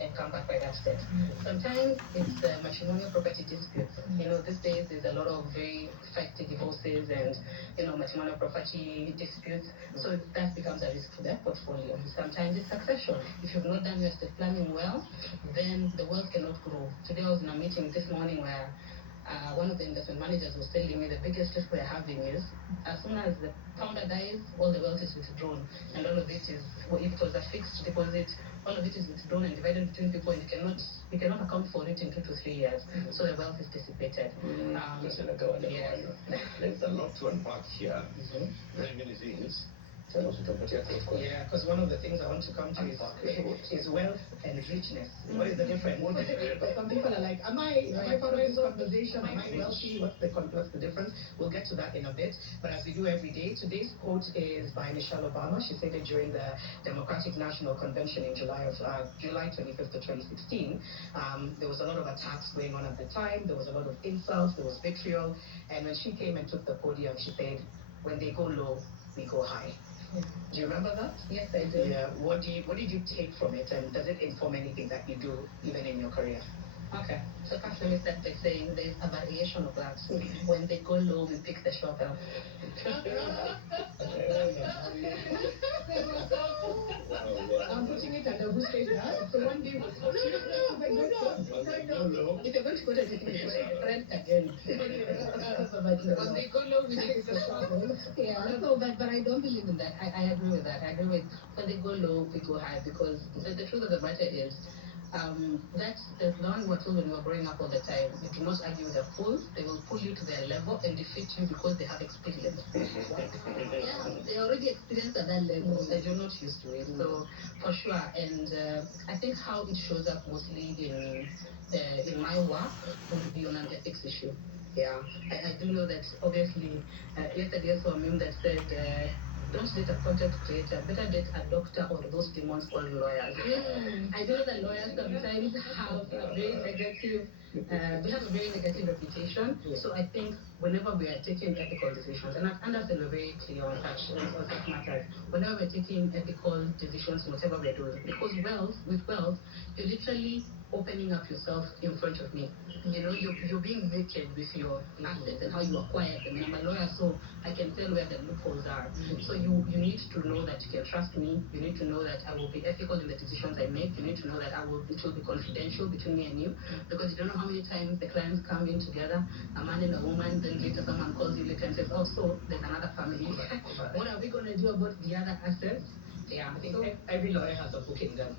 and come back by that state. Sometimes it's matrimonial property disputes. These days there's a lot of very feisty divorces and matrimonial property disputes. So that becomes a risk for their portfolio. Sometimes it's succession. If you've not done your estate planning well, then the wealth cannot grow. Today I was in a meeting this morning where one of the investment managers was telling me the biggest risk we're having is as soon as the founder dies, all the wealth is withdrawn, and all of it is, well, if it was a fixed deposit, all of it is withdrawn and divided between people, and you cannot account for it in 2 to 3 years. So the wealth is dissipated. Yes. There's a lot to unpack here. Very many things. Tell us what you're thinking. Yeah, because one of the things I want to come to is wealth and richness. What is the difference? Because some people are like, am I part of this conversation? Am I wealthy? What's the difference? We'll get to that in a bit. But as we do every day, today's quote is by Michelle Obama. She said it during the Democratic National Convention in July 25th of 2016. There was a lot of attacks going on at the time. There was a lot of insults. There was vitriol. And when she came and took the podium, she said, when they go low, we go high. Do you remember that? Yes, I do. Yeah. What did you take from it, and does it inform anything that you do even in your career? Okay. So first let me start by saying there's a variation of that. When they go low, we pick the shovel. I'm putting it under who says that. So one day if you're going to go to a friend again. When they go low, we pick the shovel. Yeah. So, but I don't believe in that. I agree with that. I agree with when they go low, we go high, because the truth of the matter is that's the one we're told when we were growing up all the time. You do not argue with a fool. They will pull you to their level and defeat you because they have experience. Yeah, they already experienced at that level. They're not used to it. So for sure. And I think how it shows up mostly in my work would be on an ethics issue. Yeah, I do know that obviously yesterday I saw a meme that said don't date a content creator, better date a doctor or those demons called lawyers. I know that lawyers sometimes have a very negative, we have a very negative reputation. So I think whenever we are taking ethical decisions, and I've understood we're very clear on that matters, whenever we're taking ethical decisions, whatever we're doing, because with wealth, you're literally opening up yourself in front of me. You're being naked with your assets and how you acquire them. And I'm a lawyer, so I can tell where the loopholes are. So you need to know that you can trust me. You need to know that I will be ethical in the decisions I make. You need to know that it will be confidential between me and you, because you don't know how many times the clients come in together, a man and a woman, then later someone calls you later and says, oh, so there's another family. What are we going to do about the other assets? Yeah, I think every lawyer has a book in them.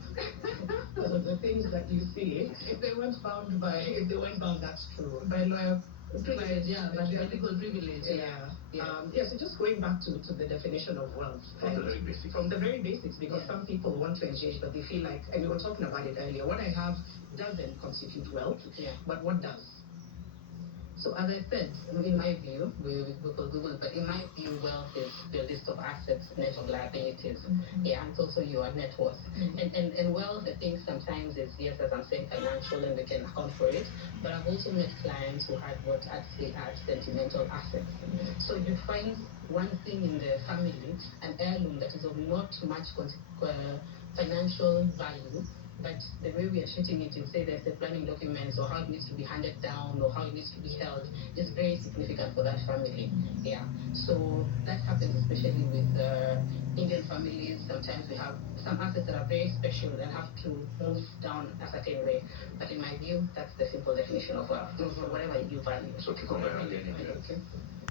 So the things that you see, if they weren't found, that's true. By lawyer privilege, yeah, but legal privilege. Yeah. So just going back to the definition of wealth. From the very basics. From the very basics, because some people want to engage, but they feel like, and we were talking about it earlier, what I have doesn't constitute wealth, but what does? So as I said, in my view, we could Google, but in my view, wealth is the list of assets, net of liabilities. Yeah, and it's also your net worth. And wealth, I think sometimes is, yes, as I'm saying, financial, and we can account for it, but I've also met clients who had what I'd say are sentimental assets. So you find one thing in the family, an heirloom that is of not much financial value, but the way we are treating it in, say, there's the planning documents or how it needs to be handed down or how it needs to be held is very significant for that family. Yeah. So that happens especially with Indian families. Sometimes we have some assets that are very special and have to move down a certain way. But in my view, that's the simple definition of whatever you value. So,